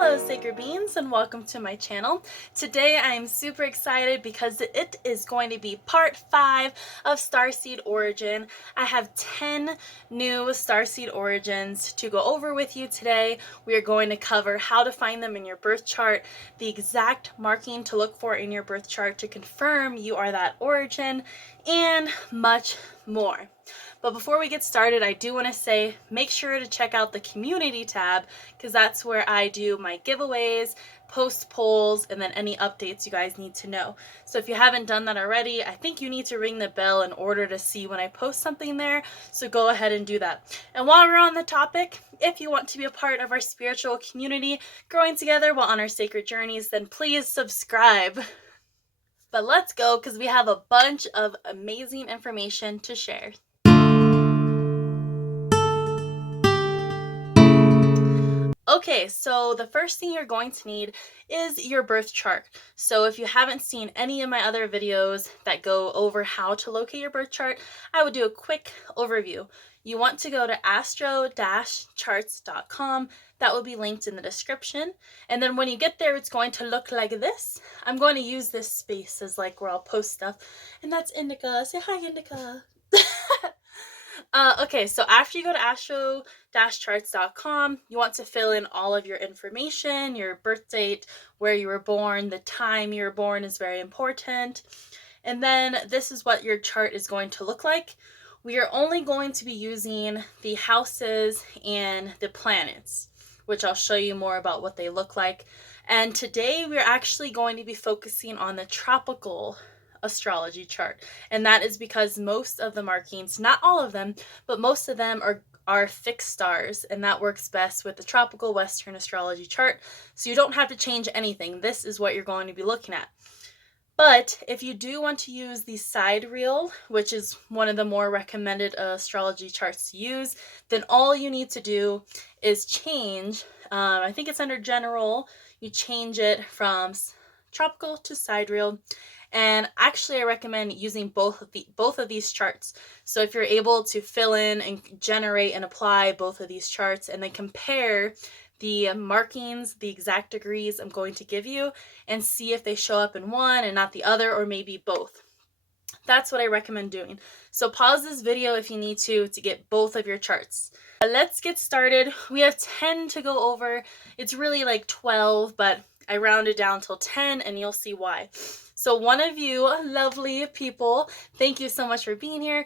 Hello sacred beings and welcome to my channel. Today I am super excited because it is going to be part 5 of Starseed Origin. I have 10 new Starseed Origins to go over with you today. We are going to cover how to find them in your birth chart, the exact marking to look for in your birth chart to confirm you are that origin, and much more. But before we get started, I do want to say make sure to check out the community tab because that's where I do my giveaways, post polls, and then any updates you guys need to know. So if you haven't done that already, I think you need to ring the bell in order to see when I post something there. So go ahead and do that. And while we're on the topic, if you want to be a part of our spiritual community, growing together while on our sacred journeys, then please subscribe. But let's go because we have a bunch of amazing information to share. Okay, so the first thing you're going to need is your birth chart. So if you haven't seen any of my other videos that go over how to locate your birth chart, I would do a quick overview. You want to go to astro-charts.com. That will be linked in the description. And then when you get there, it's going to look like this. I'm going to use this space as like where I'll post stuff. And that's Indica. Say hi, Indica. Okay, so after you go to astro-charts.com, you want to fill in all of your information, your birth date, where you were born, the time you were born is very important. And then this is what your chart is going to look like. We are only going to be using the houses and the planets, which I'll show you more about what they look like. And today we're actually going to be focusing on the tropical astrology chart, and that is because most of the markings, not all of them, but most of them are fixed stars, and that works best with the tropical Western astrology chart, so you don't have to change anything. This is what you're going to be looking at. But if you do want to use the sidereal, which is one of the more recommended astrology charts to use, then all you need to do is change, I think it's under general, you change it from tropical to sidereal. And actually I recommend using both of these charts. So if you're able to fill in and generate and apply both of these charts and then compare the markings, the exact degrees I'm going to give you, and see if they show up in one and not the other, or maybe both. That's what I recommend doing. So pause this video if you need to get both of your charts. Let's get started. We have 10 to go over. It's really like 12, but I rounded down till 10 and you'll see why. So one of you lovely people, thank you so much for being here,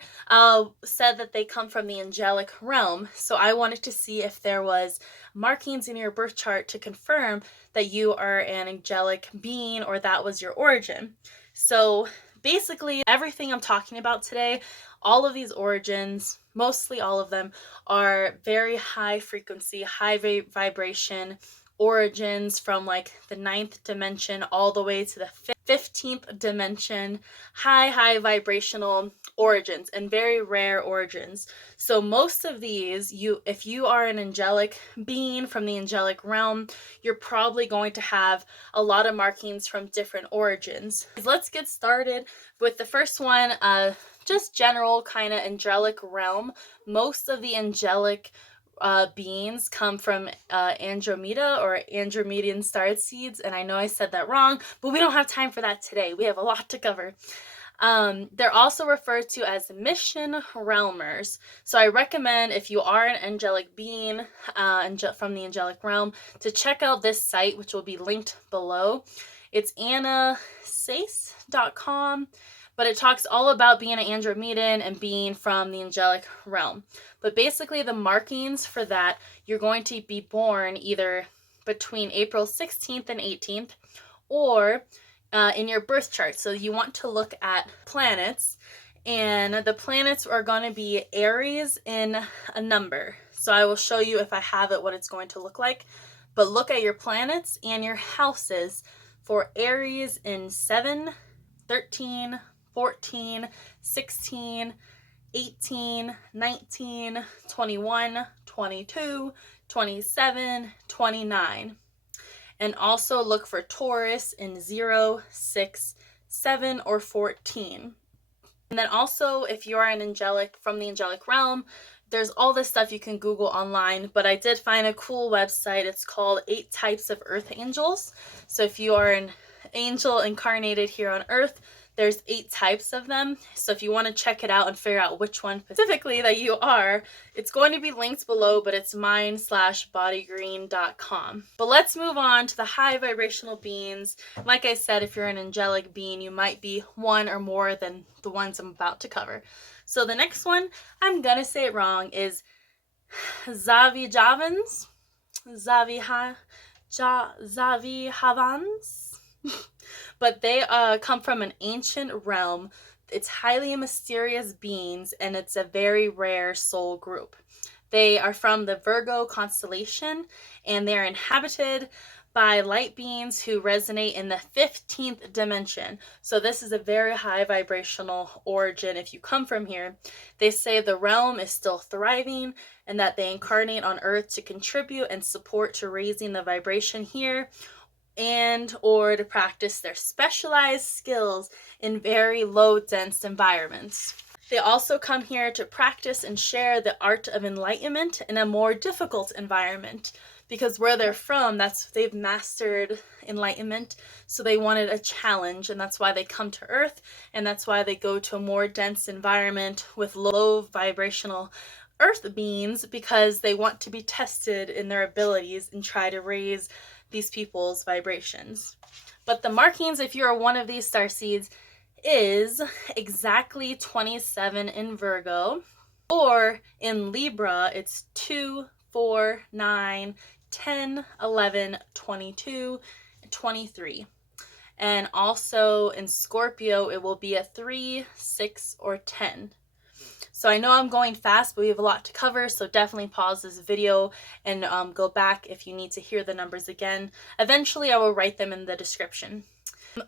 said that they come from the Angelic Realm. So I wanted to see if there was markings in your birth chart to confirm that you are an angelic being or that was your origin. So basically everything I'm talking about today, all of these origins, mostly all of them, are very high frequency, high vibration origins from like the 9th dimension all the way to the 15th dimension, high vibrational origins and very rare origins. So most of these, if you are an angelic being from the angelic realm, you're probably going to have a lot of markings from different origins. Let's get started with the first one, just general kind of angelic realm. Most of the angelic beings come from Andromeda or Andromedan starseeds, and I know I said that wrong, but we don't have time for that today. We have a lot to cover. They're also referred to as mission realmers. So I recommend, if you are an angelic being from the angelic realm, to check out this site, which will be linked below. It's anasace.com. But it talks all about being an Andromedan and being from the angelic realm. But basically the markings for that, you're going to be born either between April 16th and 18th or in your birth chart. So you want to look at planets, and the planets are going to be Aries in a number. So I will show you, if I have it, what it's going to look like. But look at your planets and your houses for Aries in 7, 13, 14, 16, 18, 19, 21, 22, 27, 29. And also look for Taurus in 0, 6, 7, or 14. And then also, if you are an angelic from the angelic realm, There's all this stuff you can Google online, but I did find a cool website. It's called 8 Types of Earth Angels. So if you are an angel incarnated here on Earth, there's 8 types of them. So if you want to check it out and figure out which one specifically that you are, it's going to be linked below, but it's mine/bodygreen.com. But let's move on to the high vibrational beings. Like I said, if you're an angelic being, you might be one or more than the ones I'm about to cover. So the next one, I'm going to say it wrong, is Zavijavans. Zavijavans. But they come from an ancient realm. It's highly mysterious beings, and it's a very rare soul group. They are from the Virgo constellation, and they're inhabited by light beings who resonate in the 15th dimension. So this is a very high vibrational origin if you come from here. They say the realm is still thriving and that they incarnate on Earth to contribute and support to raising the vibration here, and or to practice their specialized skills in very low dense environments. They also come here to practice and share the art of enlightenment in a more difficult environment, because where they're from, they've mastered enlightenment, so they wanted a challenge, and that's why they come to Earth, and that's why they go to a more dense environment with low vibrational Earth beings, because they want to be tested in their abilities and try to raise these people's vibrations. But the markings, if you are one of these starseeds, is exactly 27 in Virgo, or in Libra, it's 2, 4, 9, 10, 11, 22, 23. And also in Scorpio, it will be a 3, 6, or 10. So I know I'm going fast, but we have a lot to cover, so definitely pause this video and go back if you need to hear the numbers again. Eventually, I will write them in the description.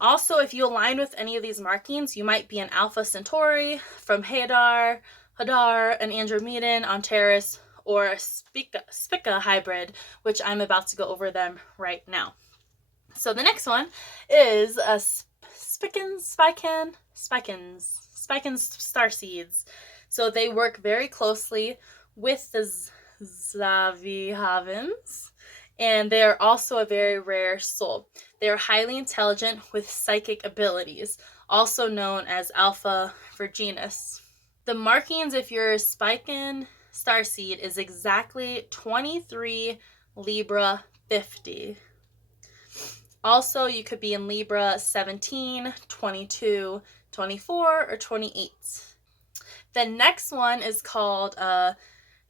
Also, if you align with any of these markings, you might be an Alpha Centauri from Hadar, an Andromedan, Antares, or a Spica hybrid, which I'm about to go over them right now. So the next one is a Spicans starseeds. So they work very closely with the Zavijavans, and they are also a very rare soul. They are highly intelligent with psychic abilities, also known as Alphirkians. The markings, if you're a Spican starseed, is exactly 23 Libra 50. Also, you could be in Libra 17, 22, 24, or 28. The next one is called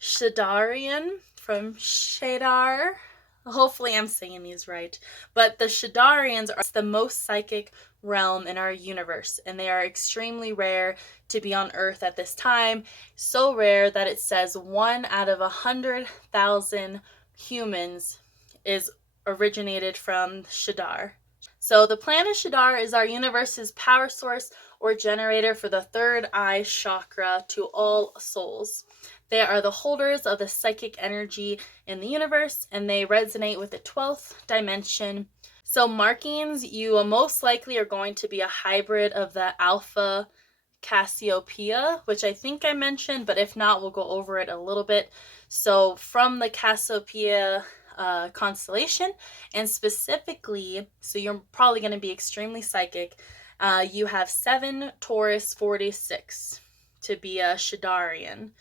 Schedarian from Shadar. Hopefully I'm saying these right. But the Schedarians are the most psychic realm in our universe, and they are extremely rare to be on Earth at this time. So rare that it says 1 out of 100,000 humans is originated from Shadar. So the planet Shadar is our universe's power source or generator for the third eye chakra to all souls. They are the holders of the psychic energy in the universe, and they resonate with the 12th dimension. So markings, you most likely are going to be a hybrid of the Alpha Cassiopeia, which I think I mentioned, but if not, we'll go over it a little bit. So from the Cassiopeia constellation, and specifically, so you're probably going to be extremely psychic, you have 7 Taurus 46 to be a Schedarian,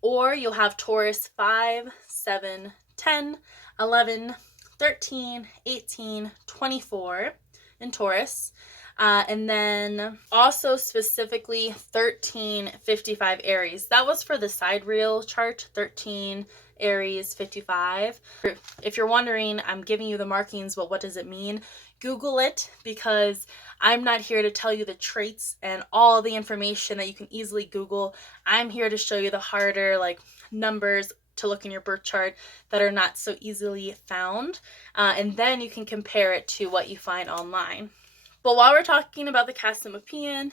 or you'll have Taurus 5, 7, 10, 11, 13, 18, 24 in Taurus, and then also specifically 1355 Aries. That was for the sidereal chart, 13 Aries 55. If you're wondering, I'm giving you the markings, but what does it mean? Google it, because I'm not here to tell you the traits and all the information that you can easily Google. I'm here to show you the harder numbers to look in your birth chart that are not so easily found, and then you can compare it to what you find online. But while we're talking about the Cassiopeian,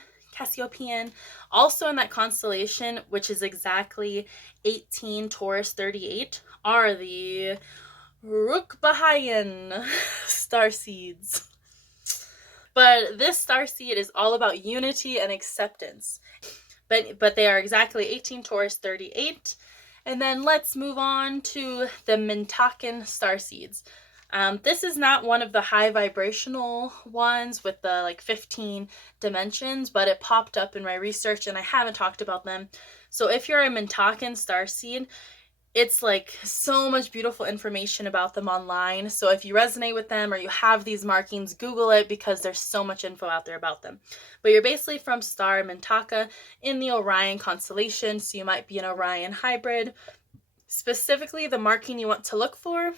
also in that constellation, which is exactly 18 Taurus 38, are the Ruchbahian starseeds. But this starseed is all about unity and acceptance. but they are exactly 18 Taurus 38. And then let's move on to the Mintakan starseeds. This is not one of the high vibrational ones with the like 15 dimensions, but it popped up in my research and I haven't talked about them. So if you're a Mintakan starseed, it's like so much beautiful information about them online. So if you resonate with them or you have these markings, Google it because there's so much info out there about them. But you're basically from star Mintaka in the Orion constellation, so you might be an Orion hybrid. Specifically, the marking you want to look for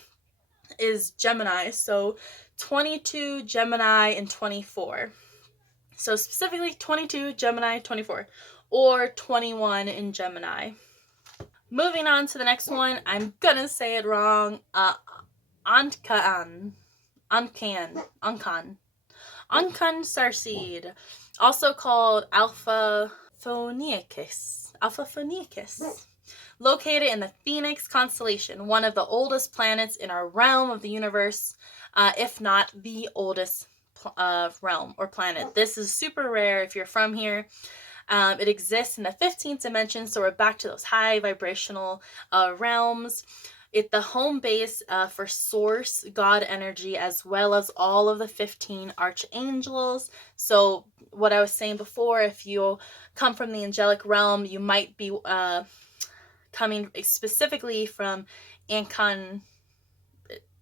is Gemini. So 22, Gemini, and 24. So specifically 22, Gemini, 24, or 21 in Gemini. Moving on to the next one, I'm gonna say it wrong. Ankaan Starseed, also called Alphirkian. Located in the Phoenix constellation, one of the oldest planets in our realm of the universe, if not the oldest realm or planet. This is super rare if you're from here. It exists in the 15th dimension, so we're back to those high vibrational realms. It's the home base for source god energy, as well as all of the 15 archangels. So what I was saying before, if you come from the angelic realm, you might be coming specifically from Ankaan,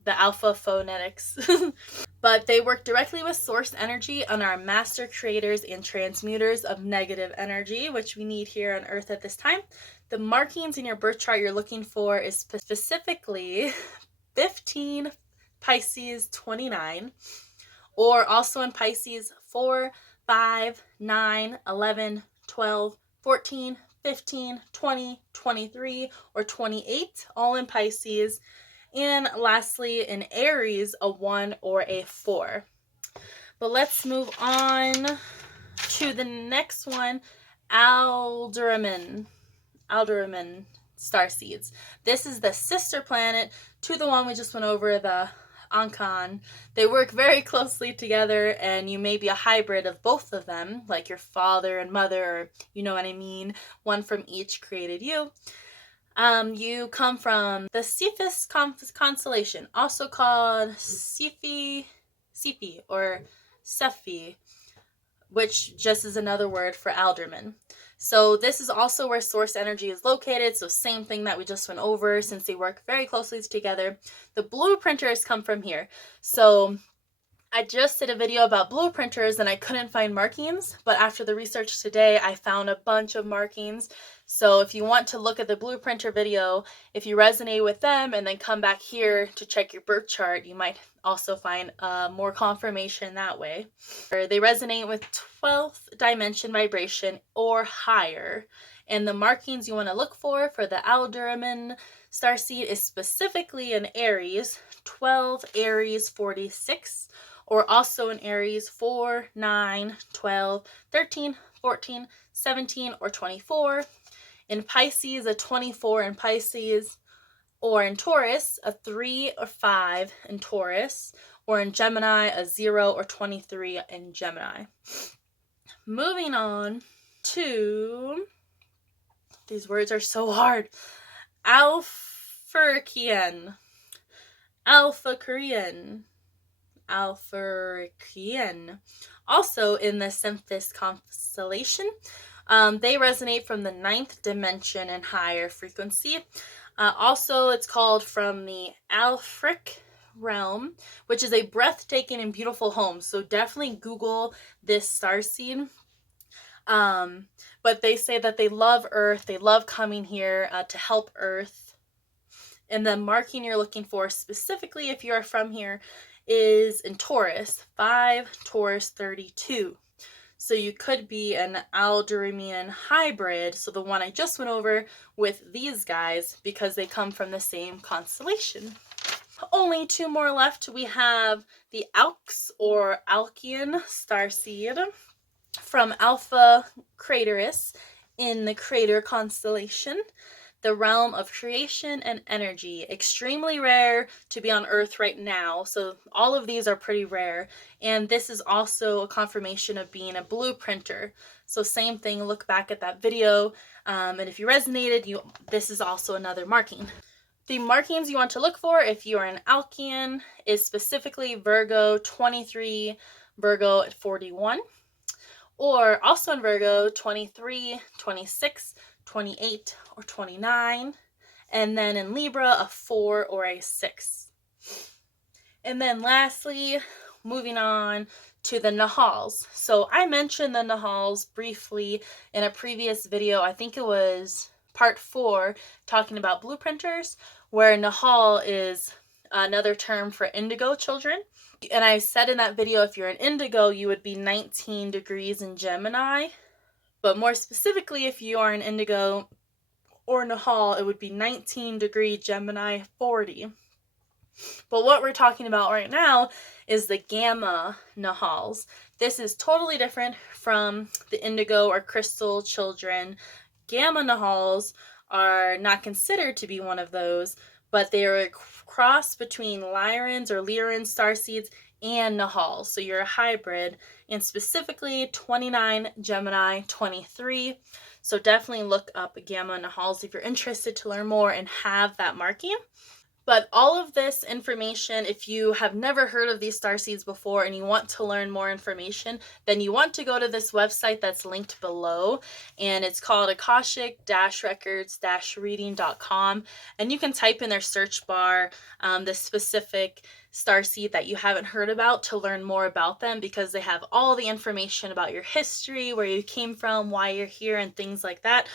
the alpha phonetics. But they work directly with source energy and are master creators and transmuters of negative energy, which we need here on Earth at this time. The markings in your birth chart you're looking for is specifically 15 Pisces 29, or also in Pisces 4, 5, 9, 11, 12, 14, 15, 20, 23, or 28, all in Pisces. And lastly, in Aries, a 1 or a 4. But let's move on to the next one, Alderamin starseeds. This is the sister planet to the one we just went over, the Ankaan. They work very closely together, and you may be a hybrid of both of them, like your father and mother, or you know what I mean, one from each created you. You come from the Cephas constellation, also called Cephi or Cephi, which just is another word for Alderamin. So this is also where source energy is located, so same thing that we just went over, since they work very closely together. The blueprinters come from here. So I just did a video about blueprinters and I couldn't find markings, but after the research today, I found a bunch of markings. So if you want to look at the blueprinter video, if you resonate with them and then come back here to check your birth chart, you might also find more confirmation that way. They resonate with 12th dimension vibration or higher. And the markings you want to look for the Alderamin starseed is specifically in Aries, 12 Aries 46, or also in Aries 4, 9, 12, 13, 14, 17, or 24. In Pisces, a 24 in Pisces, or in Taurus, a 3 or 5 in Taurus, or in Gemini, a 0 or 23 in Gemini. Moving on to, these words are so hard, Alphirkian. Also in the Cephas constellation. They resonate from the 9th dimension and higher frequency. Also, it's called from the Alphirkian realm, which is a breathtaking and beautiful home. So definitely Google this starseed. But they say that they love Earth. They love coming here to help Earth. And the marking you're looking for specifically, if you're from here, is in Taurus, 5 Taurus 32. So you could be an Alderamin hybrid, so the one I just went over with these guys, because they come from the same constellation. Only 2 more left. We have the Alks or Alkian starseed from Alpha Crateris in the Crater constellation. the realm of creation and energy. Extremely rare to be on Earth right now, so all of these are pretty rare. And this is also a confirmation of being a blueprinter. So same thing, look back at that video, and if you resonated, this is also another marking. The markings you want to look for if you are an Alkian is specifically Virgo 23, Virgo at 41, or also in Virgo 23, 26, 28, or 29, and then in Libra a 4 or a 6. And then lastly, moving on to the Nihals. So I mentioned the Nihals briefly in a previous video. I think it was part 4, talking about blueprinters, where Nihal is another term for indigo children. And I said in that video, if you're an indigo, you would be 19 degrees in Gemini. But more specifically, if you are an indigo or Nihal, it would be 19-degree Gemini 40. But what we're talking about right now is the Gamma Nihals. This is totally different from the indigo or crystal children. Gamma Nihals are not considered to be one of those, but they are a cross between Lyrans or Lyran starseeds and Nihals. So you're a hybrid, and specifically 29 Gemini 23. So definitely look up Gamma Nihals if you're interested to learn more and have that marking. But all of this information, if you have never heard of these starseeds before and you want to learn more information, then you want to go to this website that's linked below, and it's called akashic-records-reading.com, and you can type in their search bar the specific starseed that you haven't heard about to learn more about them, because they have all the information about your history, where you came from, why you're here, and things like that.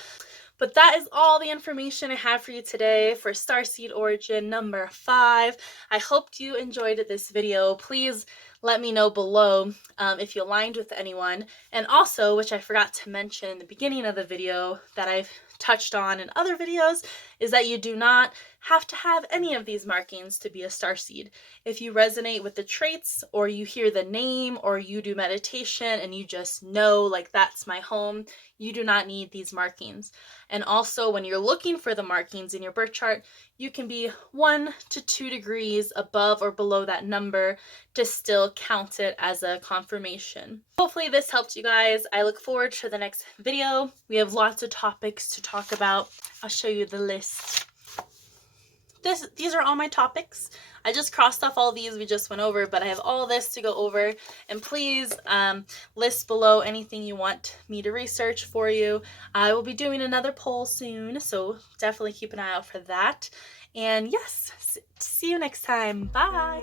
But that is all the information I have for you today for Starseed Origin number 5. I hope you enjoyed this video. Please let me know below if you aligned with anyone. And also, which I forgot to mention in the beginning of the video that I've touched on in other videos, is that you do not have to have any of these markings to be a starseed. If you resonate with the traits, or you hear the name, or you do meditation and you just know, like, that's my home, you do not need these markings. And also, when you're looking for the markings in your birth chart, you can be 1 to 2 degrees above or below that number to still count it as a confirmation. Hopefully this helped you guys. I look forward to the next video. We have lots of topics to talk about. I'll show you the list. These are all my topics. I just crossed off all these we just went over, but I have all this to go over. And please list below anything you want me to research for you. I will be doing another poll soon, so definitely keep an eye out for that. And yes, see you next time. Bye.